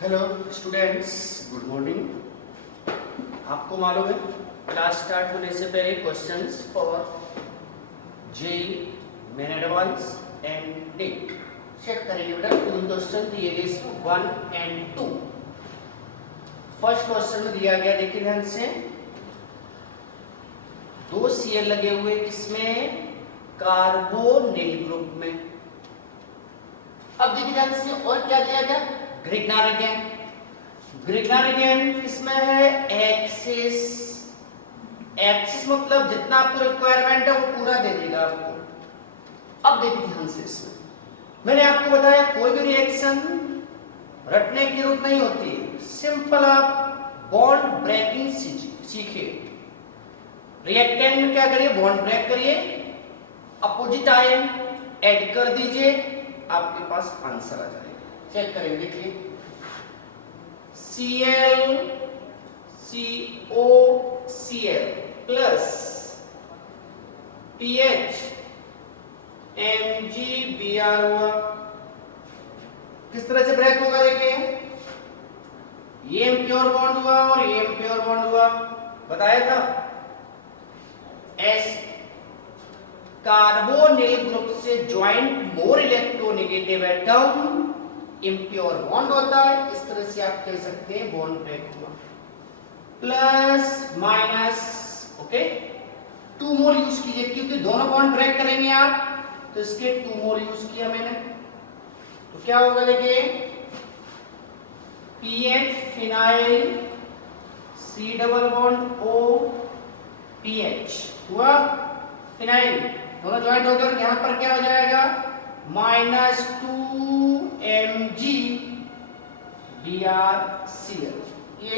Hello students, good morning. आपको मालूम है क्लास स्टार्ट होने से पहले questions for JEE Main advance and tech check करेंगे बेटा। 3 क्वेश्चन दिए गए इसमें 1 एंड 2। फर्स्ट क्वेश्चन में दिया गया, देखिए ध्यान से, 2 Cl लगे हुए किसमें, कार्बोनिल ग्रुप में। अब देखिए ध्यान से, और क्या दिया गया, ग्रिग्नारिगेन। ग्रिग्नारिगेन किसमें है, एक्सिस। एक्सिस मतलब जितना आपको रिक्वायरमेंट है वो पूरा दे देगा आपको। अब देखिए ध्यान से, इसमें मैंने आपको बताया कोई भी रिएक्शन रटने की जरूरत नहीं होती, सिंपल आप बॉन्ड ब्रेकिंग सीखिए। रिएक्टेंट में क्या करिए, बॉन्ड ब्रेक करिए, अपोजिट आयन ऐड कर दीजिए, आपके पास आंसर आ जाएगा। चेक करेंगे, देखिए Cl COCl plus PH MgBr हुआ। किस तरह से ब्रेक होगा, देखिए ये इम्प्योर बॉन्ड हुआ और ये इम्प्योर बॉन्ड हुआ, बताया था। एस कार्बोनिल ग्रुप से joint more electronegative atom impure bond होता है। इस तरह से आप कह सकते हैं बॉन्ड ब्रेक हुआ। प्लस माइनस, ओके, 2 मोर यूज कीजिए क्योंकि दोनों बॉन्ड ब्रेक करेंगे आप, तो इसके 2 मोर यूज किया मैंने। तो क्या होगा, देखिए PH phenyl C double bond O PH हुआ फिनाइल, दोनों ज्वाइंट हो गए और यहां पर क्या हो जाएगा, -2 MgBrCl। ये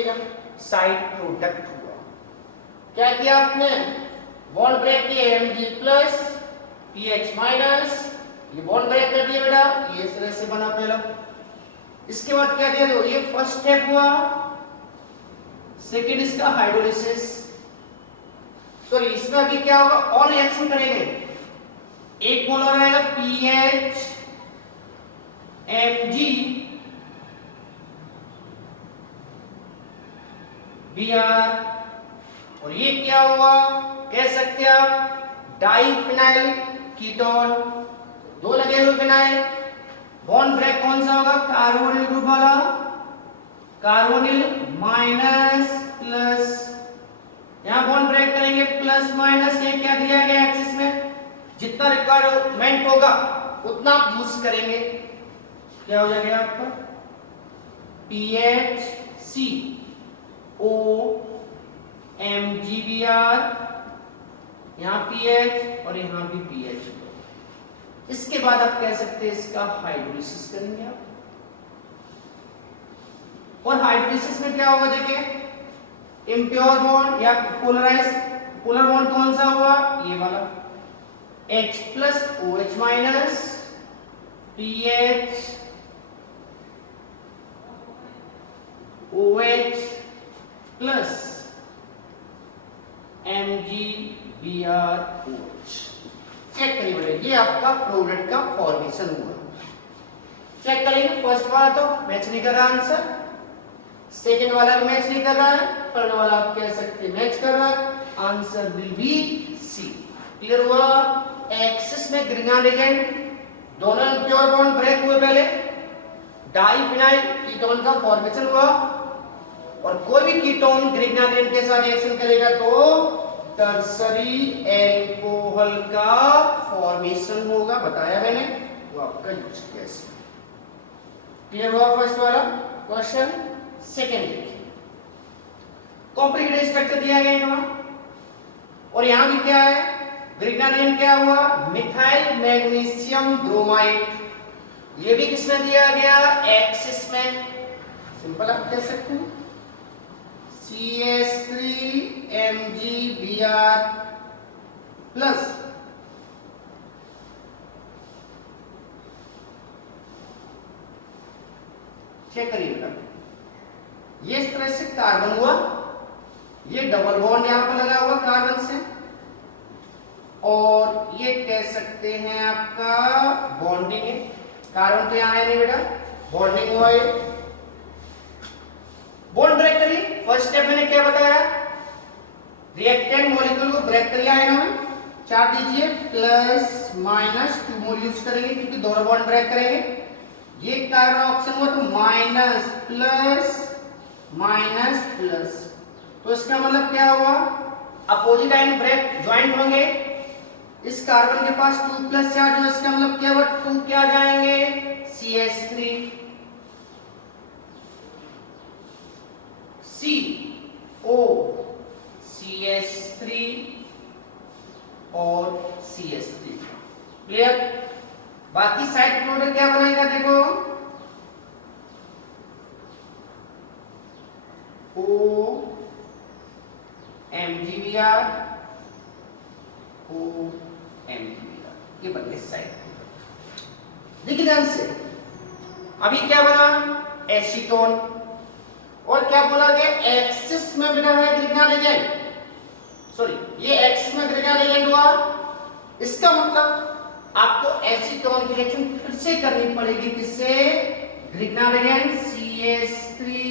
साइड प्रोडक्ट हुआ। क्या किया आपने, बॉन्ड ब्रेक किया, Mg प्लस PH माइनस, ये बॉन्ड ब्रेक कर दिया बेटा, ये इस तरह से बना पहला। इसके बाद क्या दिया, दो, ये फर्स्ट स्टेप हुआ। सेकंड इसका हाइड्रोलिसिस, सॉरी इसमें अभी क्या होगा, और रिएक्शन करेंगे। एक मोलर आएगा PH Mg Br, और ये क्या हुआ, कह सकते हैं आप डाइफिनाइल कीटोन। 2 लगे हुए फिनाइल, बॉन्ड ब्रेक कौन सा होगा, कार्बोनिल ग्रुप वाला, कार्बोनिल माइनस प्लस, यहां बॉन्ड ब्रेक करेंगे प्लस माइनस, ये क्या दिया गया एक्सिस में, जितना रिक्वायरमेंट होगा उतना आप यूज करेंगे। क्या हो जाएगा आपका, PHC O MgBr, यहां PH और यहां भी PH। इसके बाद आप कह सकते हैं इसका हाइड्रोलिसिस करेंगे आप, और हाइड्रोलिसिस में क्या होगा, देखिए इम्प्योर बॉन्ड या पोलराइज, पोलर बॉन्ड कौन सा हुआ, ये वाला, H plus OH minus PH OH plus MgBrOH। Check करिए बेटा, ये आपका प्रोडक्ट का फॉर्मेशन हुआ। चेक करेंगे, फर्स्ट वाला तो मैच नहीं कर रहा आंसर, सेकंड वाला भी मैच नहीं कर रहा है, थर्ड वाला आप कह सकते हैं मैच कर रहा है, answer will be C. Clear हुआ। एक्सिस में ग्रिग्नारिगेन, दोनों इम्प्योर बॉन्ड ब्रेक हुए, पहले डाइफिनाइल कीटोन का फॉर्मेशन हुआ, और कोई भी कीटोन ग्रिग्नारिगेन के साथ रिएक्शन करेगा तो टर्सरी एल्कोहल का फॉर्मेशन होगा, बताया मैंने, वो आपका यूज किया इसमें। क्लियर हुआ फर्स्ट वाला क्वेश्चन। सेकेंड देखिए, कॉम्प्लिकेटेड स्ट्रक्चर दिया गया यहां, और यहां भी क्या है, ग्रिग्नारिगेन क्या हुआ, मिथाइल मैग्नीशियम ब्रोमाइड, ये भी किसमें दिया गया, एक्सिस में। सिंपल आप कह सकते हैं CH3MgBr प्लस चेक करिए बेटा, ये इस तरह से कार्बन हुआ, ये डबल बॉन्ड यहां पर लगा हुआ कार्बन से, और ये कह सकते हैं आपका बॉन्डिंग है। कार्बन तो यहां है नहीं बेटा, बॉन्डिंग हुआ ये, बॉन्ड ब्रेक करिए। फर्स्ट स्टेप मैंने क्या बताया, रिएक्टेंट मॉलिक्यूल को ब्रेक कर लिया इन्होंने, चार्ट दीजिए प्लस माइनस 2 मोल यूज करेंगे क्योंकि दोनों बॉन्ड ब्रेक करेंगे। ये कार्बन ऑक्सीजन हुआ तो माइनस प्लस, तो इसका मतलब क्या हुआ, अपोजिट आयन ब्रेक ज्वाइंट होंगे। इस कार्बन के पास 2 प्लस चार्ज है, इसका मतलब क्या हुआ, 2 क्या जाएंगे CH3, CO CH3 और CH3। क्लियर। बाकी साइड प्रोडक्ट क्या बनेगा, देखो O MgBr ये बन गए साइड प्रोडक्ट। देखिए ध्यान से, अभी क्या बना, एसीटोन, और क्या बोला गया, एक्सिस में बना है ग्रिग्नाल एजेंट, सॉरी ये एक्सिस में ग्रिग्नाल एजेंट हुआ। इसका मतलब आपको एसीटोन की रिएक्शन फिर से करनी पड़ेगी, किससे, ग्रिग्नाल एजेंट CH3MgBr,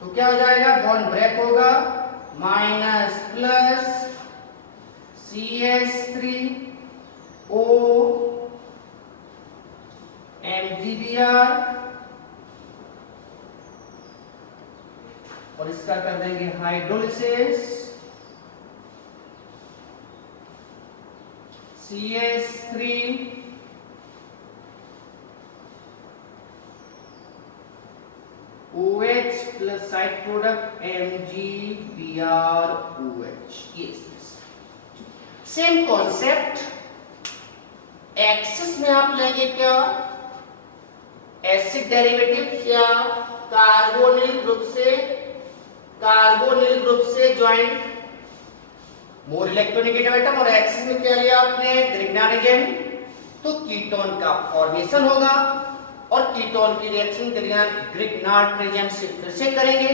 तो क्या हो जाएगा, बॉन्ड ब्रेक होगा, माइनस प्लस CH3O MgBr, और इसका कर देंगे hydrolysis, CH3 OH plus side product MgBrOH। Same concept, axis में आप लेंगे क्या, एसिड डेरिवेटिव्स या कार्बोनिल ग्रुप से ज्वाइंट मोर इलेक्ट्रोनेगेटिव एटम, और एक्सिस में क्या लिया आपने, ग्रिग्नाल एजेंट, तो कीटोन का फॉर्मेशन होगा, और कीटोन की रिएक्शन ग्रिग्नाल एजेंट से फिर से करेंगे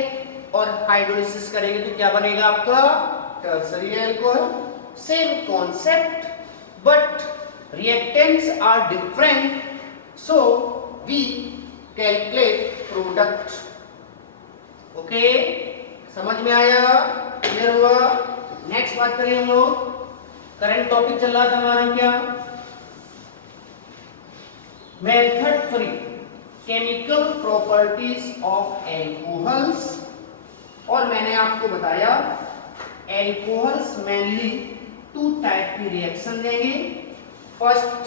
और हाइड्रोलिसिस करेंगे, तो क्या बनेगा आपका, tertiary alcohol. Same concept but reactants are different, so we calculate product. Okay, समझ में आया, क्लियर हुआ। नेक्स्ट बात करें हम लोग, करंट टॉपिक चल रहा था हमारा क्या, method free chemical properties of alcohols, और मैंने आपको बताया एल्कोहल्स मेनली 2 टाइप की रिएक्शन देंगे। फर्स्ट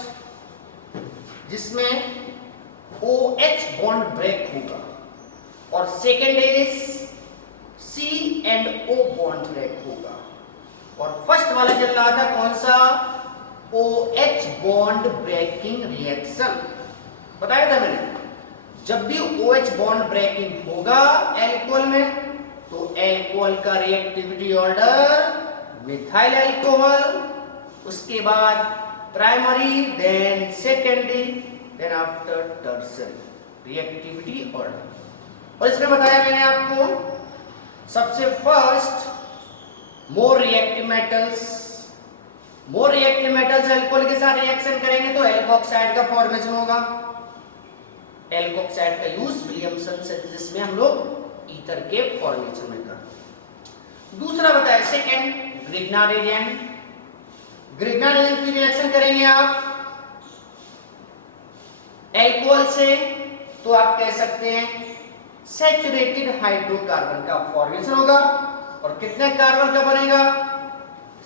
जिसमें OH बॉन्ड ब्रेक होगा, और second is C&O bond break होगा। और फर्स्ट वाला चल रहा था कौन सा, OH बॉन्ड ब्रेकिंग रिएक्शन, बताया था मैंने। जब भी OH बॉन्ड ब्रेकिंग होगा एल्कोहल में, तो एल्कोहल का रिएक्टिविटी ऑर्डर मिथाइल अल्कोहल, उसके बाद primary, then secondary, then after tertiary reactivity order. और इसमें बताया मैंने आपको, सबसे first more reactive metals alcohol के साथ रिएक्शन करेंगे तो एल्कोक्साइड का फॉर्मेशन होगा। एल्कोक्साइड का यूज विलियमसन सिंथेसिस में हम लोग ईथर के फॉर्मेशन में करते हैं। दूसरा बताया सेकेंड, ग्रिग्नाल एजेंट की रिएक्शन करेंगे आप एल्कोहल से, तो आप कह सकते हैं सैचुरेटेड हाइड्रोकार्बन का फॉर्मेशन होगा। और कितने कार्बन का बनेगा,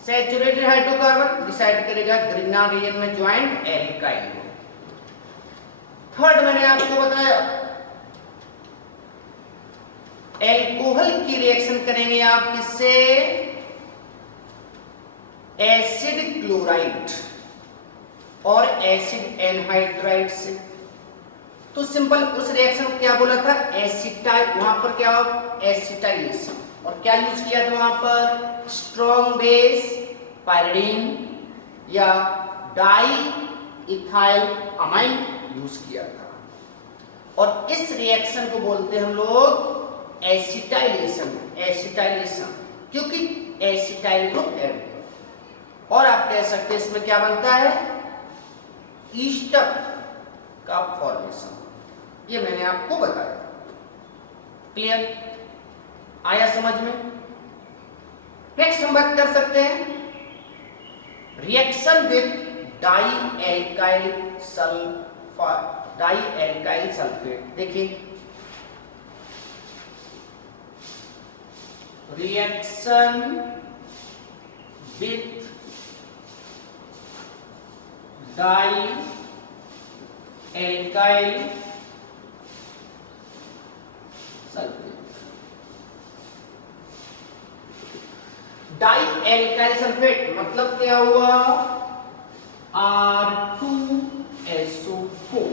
सैचुरेटेड हाइड्रोकार्बन डिसाइड करेगा ग्रिग्नाल रीजन में ज्वाइंट एल्काइल। थर्ड मैंने आपको बताया एल्कोहल की रिएक्शन करेंगे आप किससे, एसिड क्लोराइड और एसिड एनहाइड्राइड से। तो सिंपल उस रिएक्शन को क्या बोला था, एसिटाइल, वहां पर क्या एसिटाइलेशन, और क्या यूज किया था वहां पर, स्ट्रॉन्ग बेस पायरिडीन या डाई इथाइल अमाइन यूज किया था। और इस रिएक्शन को बोलते हैं हम लोग एसिटाइलेशन, क्योंकि एसिटाइल ग्रुप ऐड। और आप कह सकते हैं इसमें क्या बनता है, ईस्टर का फॉर्मेशन, ये मैंने आपको बताया। क्लियर? आया समझ में? नेक्स्ट हम बात कर सकते हैं reaction with di alkyl sulphate. देखिए reaction with di alkyl sulphate. Di alkyl sulphate मतलब क्या हुआ? R2SO4।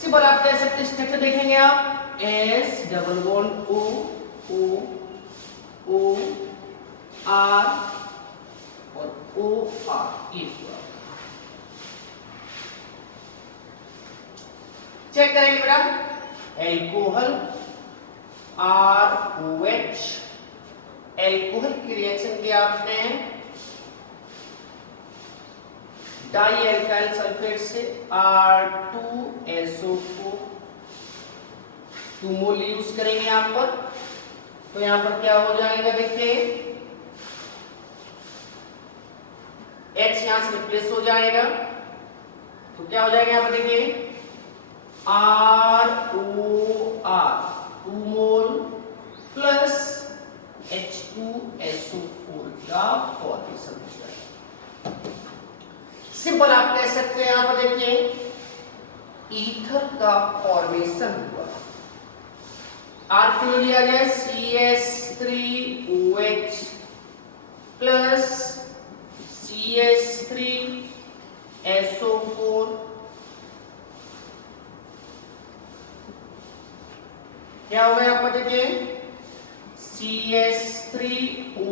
सिंपल आप कह सकते स्ट्रक्चर देखेंगे आप S double bond O O O R और O R चेक करेंगे बेटा एल्कोहल ROH एल्कोहल की रिएक्शन किया आपने डाई एल्काइल सल्फेट से R2SO4 2 मोल यूज करेंगे यहां पर। तो यहां पर क्या हो जाएगा देखिए H यहां से रिप्लेस हो जाएगा तो क्या हो जाएगा यहां पर देखिए ROR 2 मोल प्लस H2SO4 का फॉर्मेशन हो जाएगा। सिंपल आप कह सकते हैं यहां पर देखिए ईथर का फॉर्मेशन हुआ। R क्यों लिया गया CH3OH प्लस CH3SO4 क्या होगा यहां पर देखिए CH3O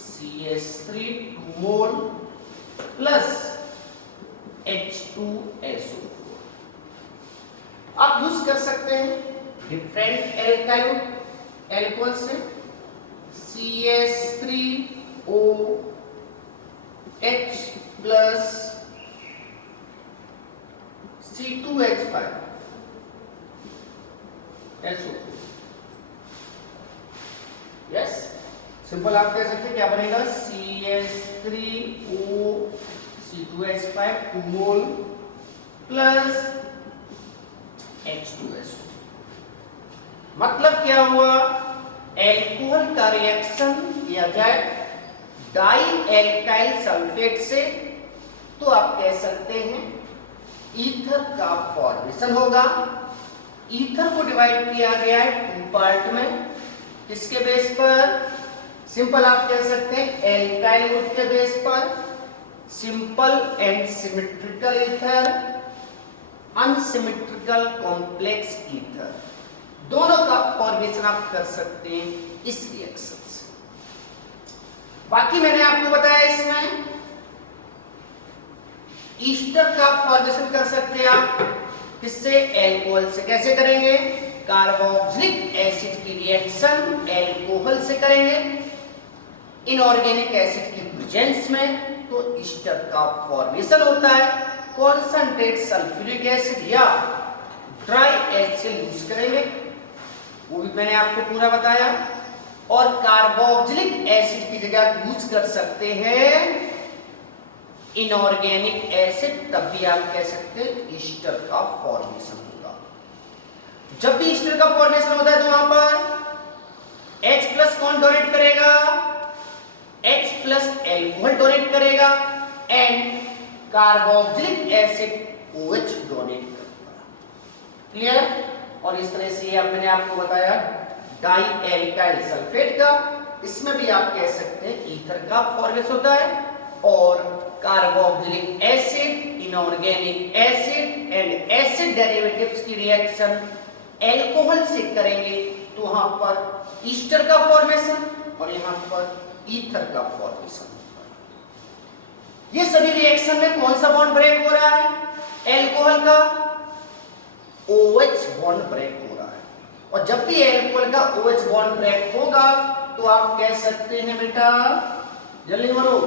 CH3 2 मोल प्लस H2SO4। आप यूज कर सकते हैं डिफरेंट एल्कोहल से CH3OH plus C2H5 SO4। Yes simple आप कह सकते हैं क्या बनेगा CH3O C2H5 2 मोल प्लस H2SO। मतलब क्या हुआ एल्कोहल का रिएक्शन किया जाए डाई एल्काइल सल्फेट से तो आप कह सकते हैं ईथर का फॉर्मेशन होगा। ईथर को डिवाइड किया गया है 2 पार्ट में। किसके बेस पर? सिंपल आप कह सकते हैं एल्काइल ग्रुप के बेस पर simple and symmetrical ether unsymmetrical complex ether दोनों का फॉर्मेशन आप कर सकते हैं इस रिएक्शन से। बाकी मैंने आपको बताया इसमें ईस्टर का फॉर्मेशन कर सकते हैं आप किससे? एल्कोहल से। कैसे करेंगे? कार्बोक्सिलिक एसिड की रिएक्शन एल्कोहल से करेंगे इनऑर्गेनिक एसिड की प्रेजेंस में तो ईस्टर का फॉर्मेशन होता है। कॉन्संट्रेट सल्फ्यूरिक एसिड या ड्राई एसिड यूज करेंगे वो भी मैंने आपको पूरा बताया। और कार्बोक्सिलिक एसिड की जगह यूज कर सकते हैं इनऑर्गेनिक एसिड तब भी आप कह सकते हैं ईस्टर का फॉर्मेशन होगा। जब भी ईस्टर का फॉर्मेशन होता है तो वहां पर H प्लस कौन डोनेट करेगा? H प्लस एल्कोहल डोनेट करेगा and carboxylic acid OH donate करेगा। क्लियर? और इस तरह से ये मैंने आपको बताया डाई एल्काइल सल्फेट का। इसमें भी आप कह सकते हैं ईथर का फॉर्मेशन होता है और carboxylic acid inorganic acid and acid derivatives की रिएक्शन एल्कोहल से करेंगे तो वहां पर ईस्टर का फॉर्मेशन और यहां पर ईथर का फॉर्मेशन। ये सभी रिएक्शन में कौन सा बॉन्ड ब्रेक हो रहा है? एल्कोहल का OH बॉन्ड ब्रेक हो रहा है। और जब भी एल्कोहल का OH बॉन्ड ब्रेक होगा तो आप कह सकते हैं बेटा जल्दी बोलो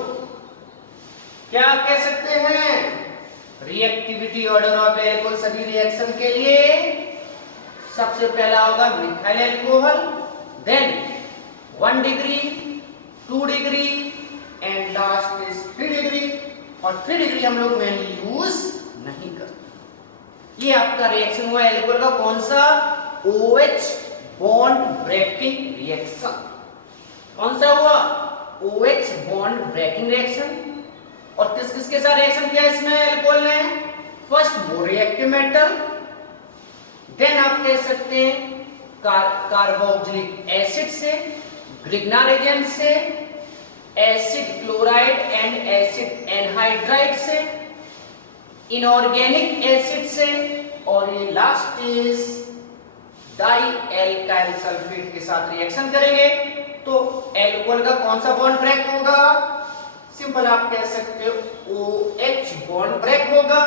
क्या कह सकते हैं? रिएक्टिविटी ऑर्डर ऑफ एल्कोहल सभी रिएक्शन के लिए सबसे पहला होगा methyl alcohol, then 1 degree, 2 degree and last is 3 degree, और 3 डिग्री हम लोग मेनली यूज नहीं करते। ये आपका रिएक्शन हुआ एल्कोहल का कौन सा, OH बॉन्ड ब्रेकिंग रिएक्शन। कौन सा हुआ, OH बॉन्ड ब्रेकिंग रिएक्शन। और किस किस के साथ रिएक्शन किया इसमें एल्कोहल ने, first more reactive metal, then आप कह सकते हैं कार्बोक्सिलिक एसिड से, ग्रिग्नार एजेंट से, acid chloride and acid anhydride से, इनऑर्गेनिक एसिड से, और ये last is di alkyl sulphate के साथ रिएक्शन करेंगे तो एल्कोहल का कौन सा बॉन्ड ब्रेक होगा, सिंपल आप कह सकते हो OH बॉन्ड ब्रेक होगा।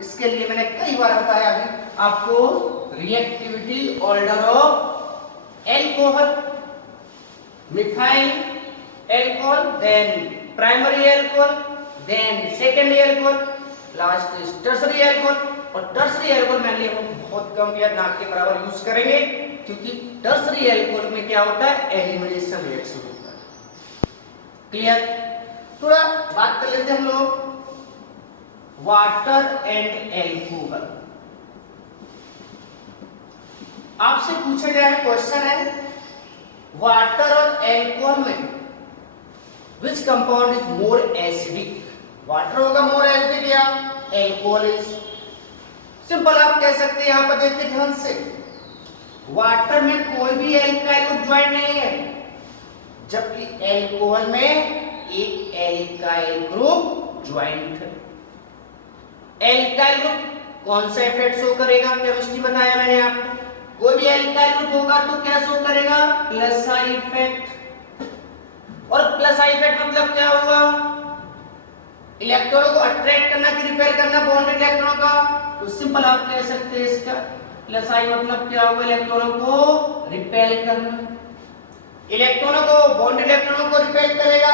इसके लिए मैंने कई बार बताया है आपको, reactivity order of alcohol, methyl alcohol, then primary alcohol, then secondary alcohol, last is tertiary alcohol. और टर्सरी अल्कोहल मेनली हम बहुत कम या ना के बराबर यूज करेंगे, क्योंकि टर्सरी अल्कोहल में क्या होता है, एलिमिनेशन रिएक्शन होता है। क्लियर? थोड़ा बात कर लेते हैं हम लोग वाटर एंड एल्कोहल। आपसे पूछा गया है, क्वेश्चन है वाटर और एल्कोहल में which compound is more acidic, water होगा मोर एसिडिक या एल्कोहल इज, सिंपल आप कह सकते हैं, यहां पर देखते ध्यान से, वाटर में कोई भी एल्काइल ग्रुप ज्वाइन नहीं है, जबकि एल्कोहल में एक एल्काइल ग्रुप ज्वाइंट है। एल्काइल ग्रुप कौन सा इफेक्ट शो करेगा, केमिस्ट्री बताया मैंने आपको, कोई भी एल्काइल ग्रुप होगा तो क्या शो करेगा, प्लस आई इफेक्ट। और प्लस आई इफेक्ट मतलब क्या हुआ, इलेक्ट्रॉनों को अट्रैक्ट करना कि रिपेल करना बॉन्डेड इलेक्ट्रॉनों का, तो सिंपल आप कह सकते हैं इसका प्लस आई मतलब क्या हुआ, इलेक्ट्रॉनों को रिपेल करना, इलेक्ट्रॉनों को बॉन्डेड इलेक्ट्रॉनों को रिपेल करेगा।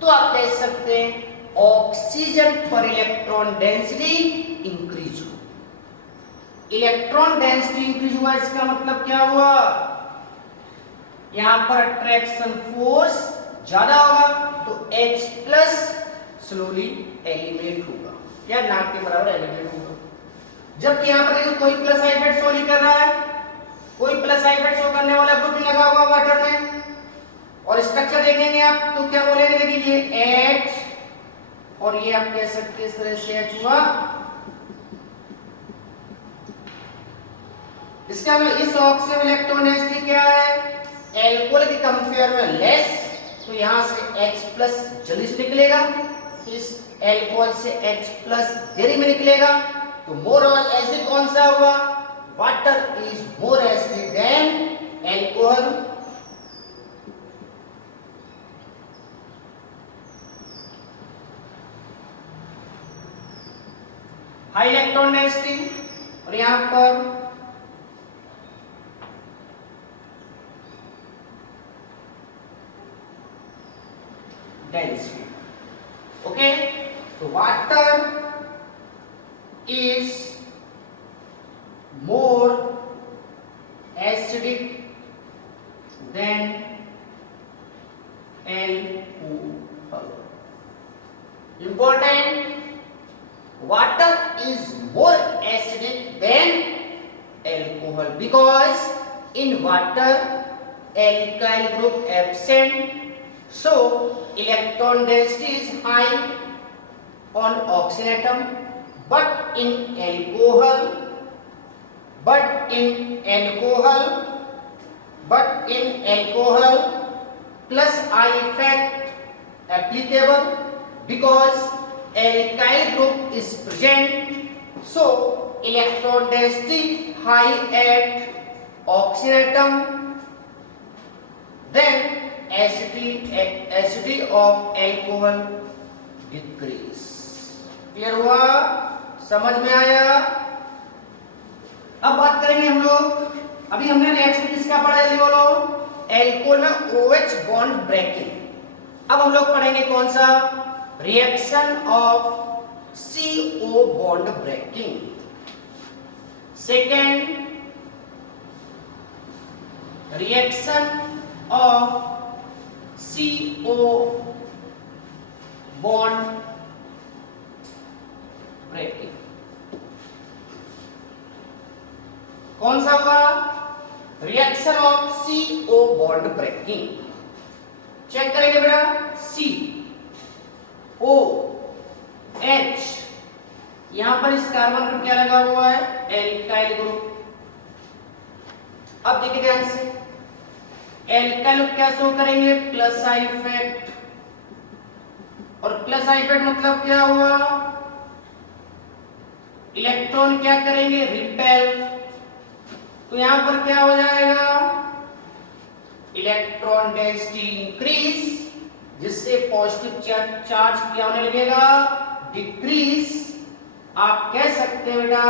तो आप कह सकते हैं ऑक्सीजन पर इलेक्ट्रॉन डेंसिटी इंक्रीज हो, इलेक्ट्रॉन डेंसिटी इंक्रीज हुआ, इसका मतलब क्या हुआ, यहां पर अट्रैक्शन फोर्स ज्यादा होगा तो H प्लस स्लोली एलिमिनेट होगा या ना के बराबर एलिमिनेट होगा। जबकि यहां पर देखो कोई प्लस आई इफेक्ट शो नहीं कर रहा है, कोई प्लस आई इफेक्ट शो करने वाला ग्रुप नहीं लगा हुआ वाटर में। और स्ट्रक्चर देखेंगे आप तो क्या बोलेंगे, देखिए ये H और ये आप कह सकते हैं इस तरह से H हुआ, इसका मतलब इस ऑक्सीजन इलेक्ट्रॉन डेंसिटी क्या है, एल्कोहल के कंपेयर में लेस, तो यहां से H प्लस जल्दी से निकलेगा, इस एल्कोहल से H प्लस देरी में निकलेगा, तो मोर एसिडिक कौन सा हुआ, water is more acidic then alcohol. High electron density, और यहां पर डेंसिटी, ओके। तो water is more acidic than alcohol. Important, water is more acidic than alcohol because in water alkyl group absent, so electron density is high on oxygen atom. But in alcohol plus I effect applicable because alkyl group is present, so electron density high at oxygen atom, then acidity of alcohol decrease. Clear हुआ, समझ में आया? अब बात करेंगे हम लोग, अभी हमने रिएक्शन किसका पढ़ा जल्दी बोलो, एल्कोहल में OH बॉन्ड ब्रेकिंग। अब हम लोग पढ़ेंगे कौन सा, reaction of CO bond breaking. Second reaction of CO bond breaking। कौन सा होगा? Reaction of CO bond breaking. Check करेंगे बेटा, C O H, यहां पर इस कार्बन पर क्या लगा हुआ है? Alkyl group. अब देखिए ध्यान से, एल्काइल क्या शो करेंगे? Plus I effect. और प्लस आई इफेक्ट मतलब क्या हुआ? इलेक्ट्रॉन क्या करेंगे? रिपेल। तो यहां पर क्या हो जाएगा? इलेक्ट्रॉन डेंसिटी इंक्रीज, जिससे पॉजिटिव चार्ज क्या होने लगेगा? डिक्रीज। आप कह सकते हैं बेटा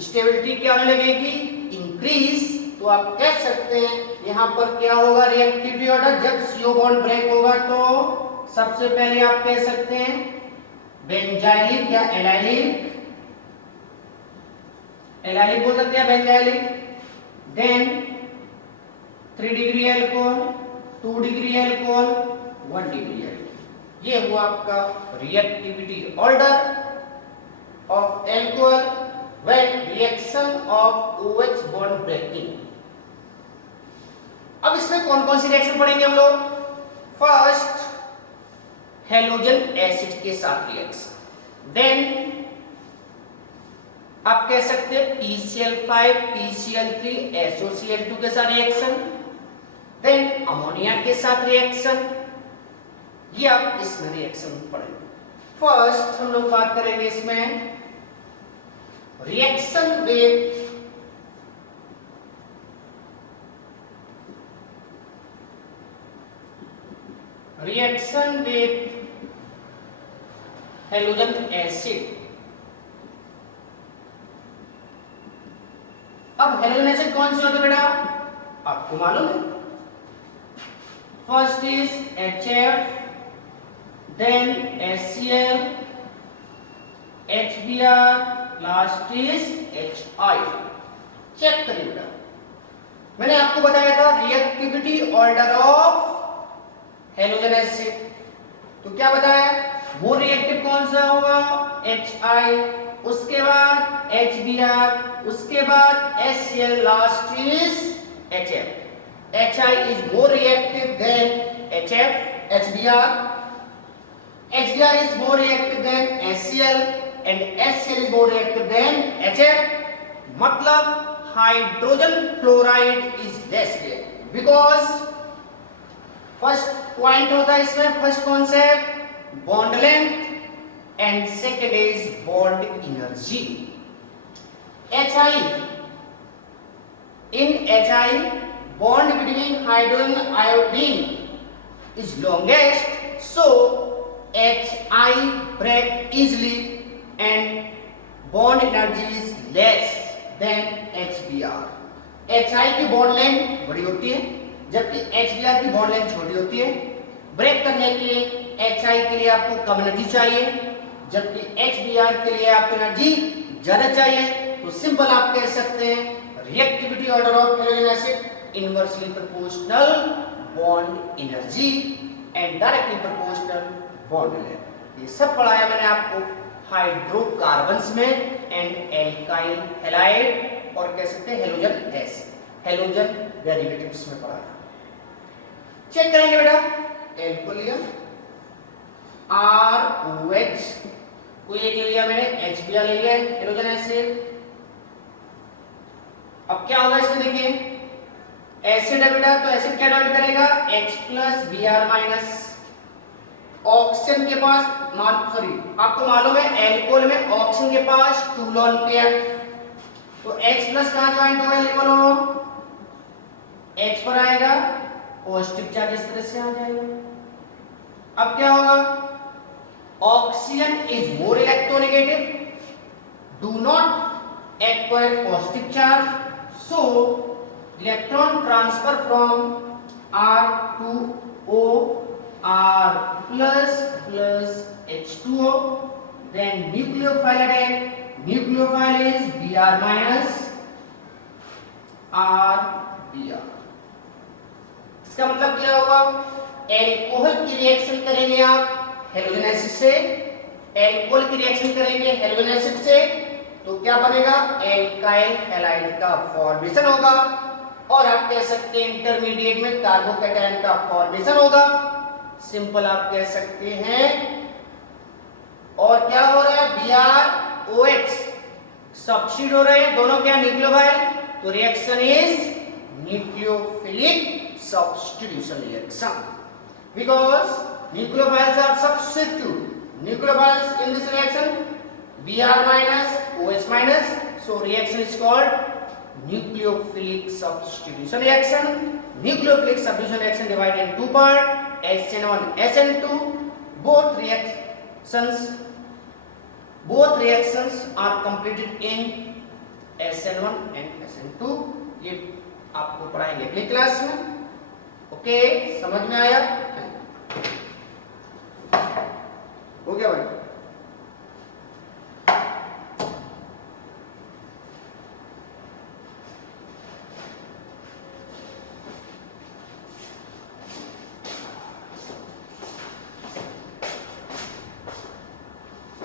स्टेबिलिटी क्या होने लगेगी? इंक्रीज। तो आप कह सकते हैं यहां पर क्या होगा? Reactivity order. जब CO बॉन्ड ब्रेक होगा तो सबसे पहले आप कह सकते हैं बेंजाइलिक या एलाइलिक, एलाइलिक बोल सकते हैं, benzylic. Then 3 degree alcohol, 2 degree alcohol, 1 degree alcohol. ये हुआ आपका reactivity order of alcohol when reaction of OH bond breaking. अब इसमें कौन कौन सी रिएक्शन पढ़ेंगे हम लोग? फर्स्ट, हेलोजन एसिड के साथ रिएक्शन। देन आप कह सकते हैं PCl5 PCl3 SOCl2 के साथ रिएक्शन। देन अमोनिया के साथ रिएक्शन। ये आप इसमें रिएक्शन पढ़ेंगे। फर्स्ट हम लोग बात करेंगे इसमें रिएक्शन विद हेलोजन एसिड। अब हेलोजन एसिड कौन से होते हैं बेटा? आपको मालूम है। First is HF, then HCl, HBr, last is HI। Check करिए बेटा, मैंने आपको बताया था reactivity order of halogen acid. तो क्या बताया? वो रिएक्टिव कौन सा होगा? HI, उसके बाद HBr, उसके बाद HCl, last is HF। HI is more reactive than HF, HBr. HBr is more reactive than HCl and HCl is more reactive than HF. मतलब hydrogen fluoride is less reactive because first point होता है इसमें, first concept bond length and second is bond energy. HI, in HI bond between hydrogen and iodine is longest, so HI break easily and bond energy is less than HBr। HI की bond length बड़ी होती है जबकि HBr की bond length छोटी होती है। Break करने के लिए HI के लिए आपको कम एनर्जी चाहिए जबकि HBr के लिए आपको एनर्जी ज्यादा चाहिए। तो सिंपल आप कह सकते हैं reactivity order of halogen acid inversely proportional bond energy and directly proportional bond length. ये सब पढ़ाया मैंने आपको हाइड्रोकार्बन्स में एंड एल्काइल हैलाइड और कह सकते हैं हेलोजन एसिड, हेलोजन डेरिवेटिव्स में पढ़ाया। चेक करेंगे बेटा, एल्कोलियम ROH, कोई एक ले लिया मैंने, HBr ले लिया हेलोजन एसिड। अब क्या होगा इसमें देखिए, एसिड है बेटा तो एसिड क्या डॉट करेगा H plus Br minus. Oxygen के पास सॉरी आपको मालूम है एल्कोहल में ऑक्सीजन के पास 2 लोन पेयर, तो H प्लस कहां ज्वाइंट होगा ये बोलो, H पर आएगा पॉजिटिव चार्ज इस तरह से आ जाएगा। अब क्या होगा, oxygen is more electronegative, do not acquire positive charge, so electron transfer from R to O, R plus plus H2O, then nucleophile attack, nucleophile is Br minus, RBr। इसका मतलब क्या होगा, एल्कोहल की रिएक्शन करेंगे आप हेलोजन एसिड से, alcohol की reaction करेंगे हेलोजन एसिड से, तो क्या बनेगा, एल्काइल हैलाइड का फॉर्मेशन होगा। और आप कह सकते हैं इंटरमीडिएट में कार्बोकैटायन का फॉर्मेशन होगा। सिंपल आप कह सकते हैं। और क्या हो रहा है, BrOH सब्स्टिट्यूट हो रहे हैं दोनों, क्या न्यूक्लियोफाइल, तो reaction is nucleophilic substitution reaction because nucleophiles are substitute nucleophiles in this reaction, Br minus OH minus, so reaction is called nucleophilic substitution reaction. Nucleophilic substitution reaction divided in two part, SN1 SN2. both reactions are completed in SN1 and SN2। ये आपको पढ़ाएंगे अगली class में। Okay, समझ में आया? हो गया भाई?